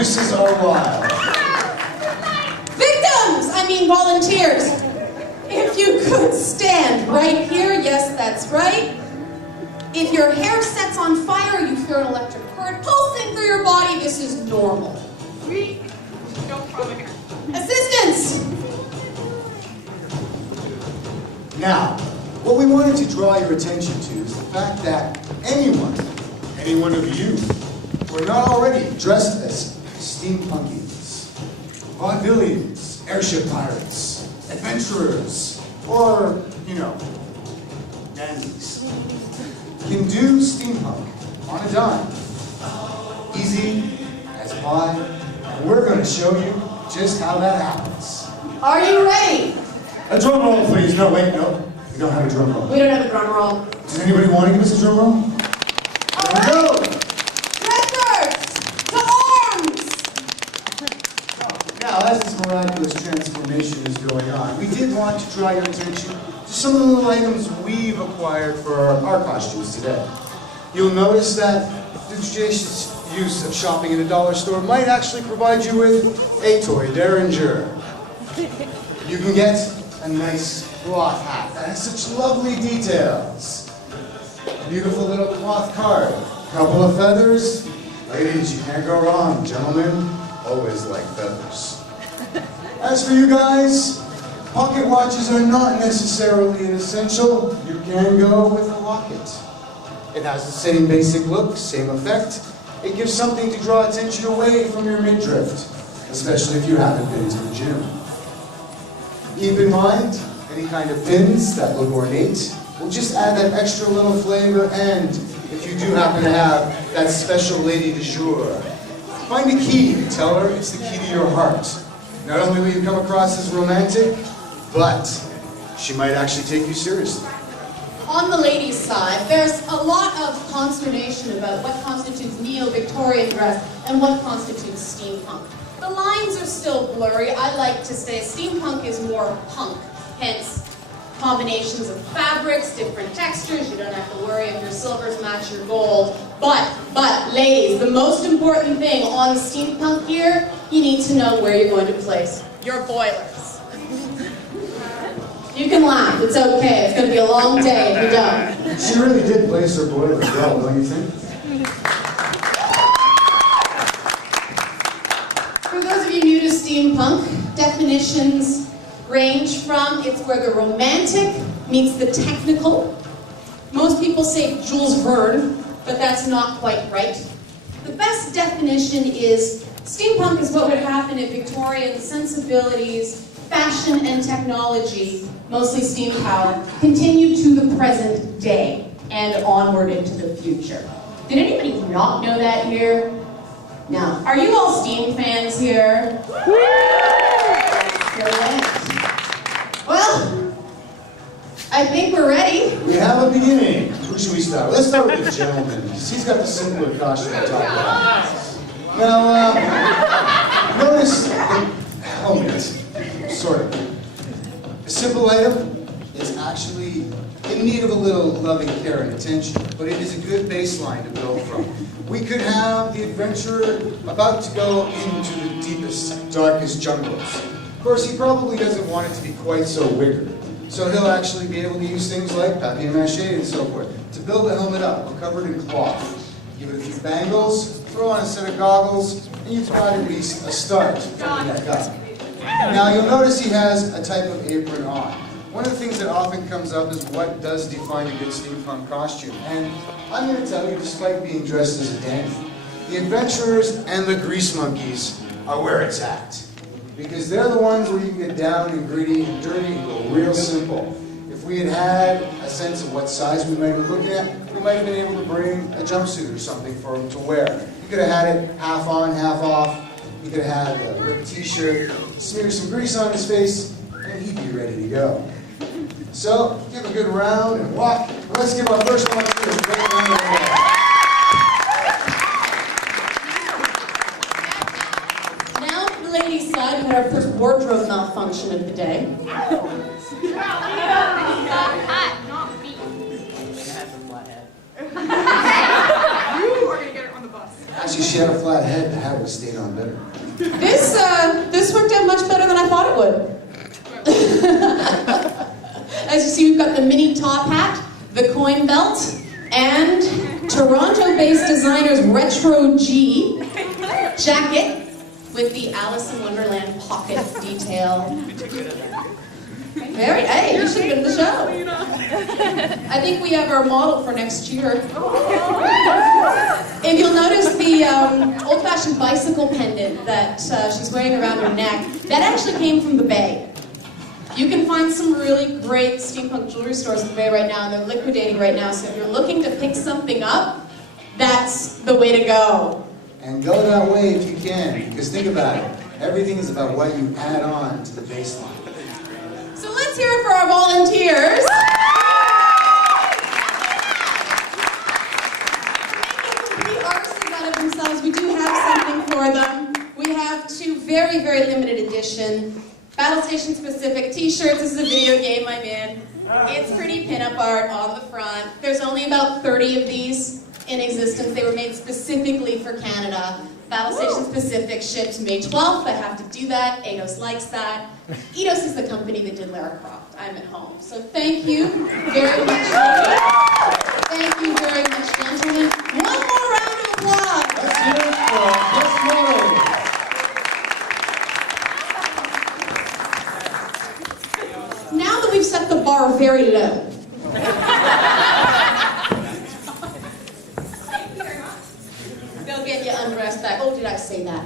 excuses are wild. Victims! I mean volunteers. If you could stand right here, yes, that's right. If your hair sets on fire, you feel an electric current pulsing through your body, this is normal. We don't follow here. Assistance! Now, what we wanted to draw your attention to is the fact that any one of you, who are not already dressed as steampunkies, vaudevillians, airship pirates, adventurers, or, dandies, can do steampunk on a dime. Easy as pie, and we're going to show you just how that happens. Are you ready? A drum roll, please. No, wait, no. We don't have a drum roll. We don't have a drum roll. Does anybody want to give us a drum roll? All right. Go! Dressers! To arms! Now, as this miraculous transformation is going on, we did want to draw your attention to some of the little items we've acquired for our costumes today. You'll notice that the judicious use of shopping in a dollar store might actually provide you with a toy derringer. You can get a nice cloth hat that has such lovely details. A beautiful little cloth card, couple of feathers. Ladies, you can't go wrong. Gentlemen, always like feathers. As for you guys, pocket watches are not necessarily an essential. You can go with a locket. It has the same basic look, same effect. It gives something to draw attention away from your midriff, especially if you haven't been to the gym. Keep in mind, any kind of pins that look ornate will just add that extra little flavor, and if you do happen to have that special lady du jour, find a key and tell her it's the key to your heart. Not only will you come across as romantic, but she might actually take you seriously. On the ladies' side, there's a lot of consternation about what constitutes neo-Victorian dress and what constitutes steampunk. The lines are still blurry. I like to say steampunk is more punk, hence combinations of fabrics, different textures. You don't have to worry if your silvers match your gold. But ladies, the most important thing on steampunk gear, you need to know where you're going to place your boilers. You can laugh, it's okay. It's going to be a long day if you don't. She really did place her boiler well, don't you think? For those of you new to steampunk, definitions range from it's where the romantic meets the technical. Most people say Jules Verne, but that's not quite right. The best definition is steampunk is what would happen if Victorian sensibilities, fashion, and technology, mostly steam power, continue to the present day and onward into the future. Did anybody not know that here? Now, are you all Steam fans here? Brilliant. Well, I think we're ready. We have a beginning. Who should we start with? Let's start with the gentleman, because he's got the simpler costume to talk about. Now, notice the helmet, sort of. A simple item is actually in need of a little loving care and attention, but it is a good baseline to build from. We could have the adventurer about to go into the deepest, darkest jungles. Of course, he probably doesn't want it to be quite so wicked, so he'll actually be able to use things like papier-mâché and so forth to build the helmet up, covered in cloth. Give it a few bangles, throw on a set of goggles, and you've got at least a start to building that up. Now, you'll notice he has a type of apron on. One of the things that often comes up is what does define a good steampunk costume. And I'm going to tell you, despite being dressed as a dandy, the adventurers and the grease monkeys are where it's at. Because they're the ones where you can get down and gritty and dirty and go real simple. If we had had a sense of what size we might have been looking at, we might have been able to bring a jumpsuit or something for him to wear. You could have had it half on, half off. You could have had a ripped t-shirt, smear some grease on his face, and he'd be ready to go. So, give a good round and walk. Let's give our first one a great round of applause. Now, for the ladies' side, we had our first wardrobe malfunction of the day. Not me. It has a flat head. You are going to get it on the bus. Actually, she had a flat head. The hat would have stayed on better. This worked out much better than I thought it would. As you see, we've got the mini top hat, the coin belt, and Toronto-based designer's Retro G jacket with the Alice in Wonderland pocket detail. Hey, you should have been in the show. I think we have our model for next year. If you'll notice the old-fashioned bicycle pendant that she's wearing around her neck, that actually came from the Bay. You can find some really great steampunk jewelry stores in the Bay right now, and they're liquidating right now, so if you're looking to pick something up, that's the way to go. And go that way if you can, because think about it. Everything is about what you add on to the baseline. So let's hear it for our volunteers. To make artists out of themselves, we do have something for them. We have two very, very limited edition Battle Station specific t-shirts. This is a video game I'm in. It's pretty pinup art on the front. There's only about 30 of these in existence. They were made specifically for Canada. Battle Station specific, shipped May 12th. I have to do that. Eidos likes that. Eidos is the company that did Lara Croft. I'm at home. So thank you very much, ladies. Thank you very much, gentlemen. One more round of applause. Let's hear it for this model. Now that we've set the bar very low, they'll get you undressed back. Oh, did I say that?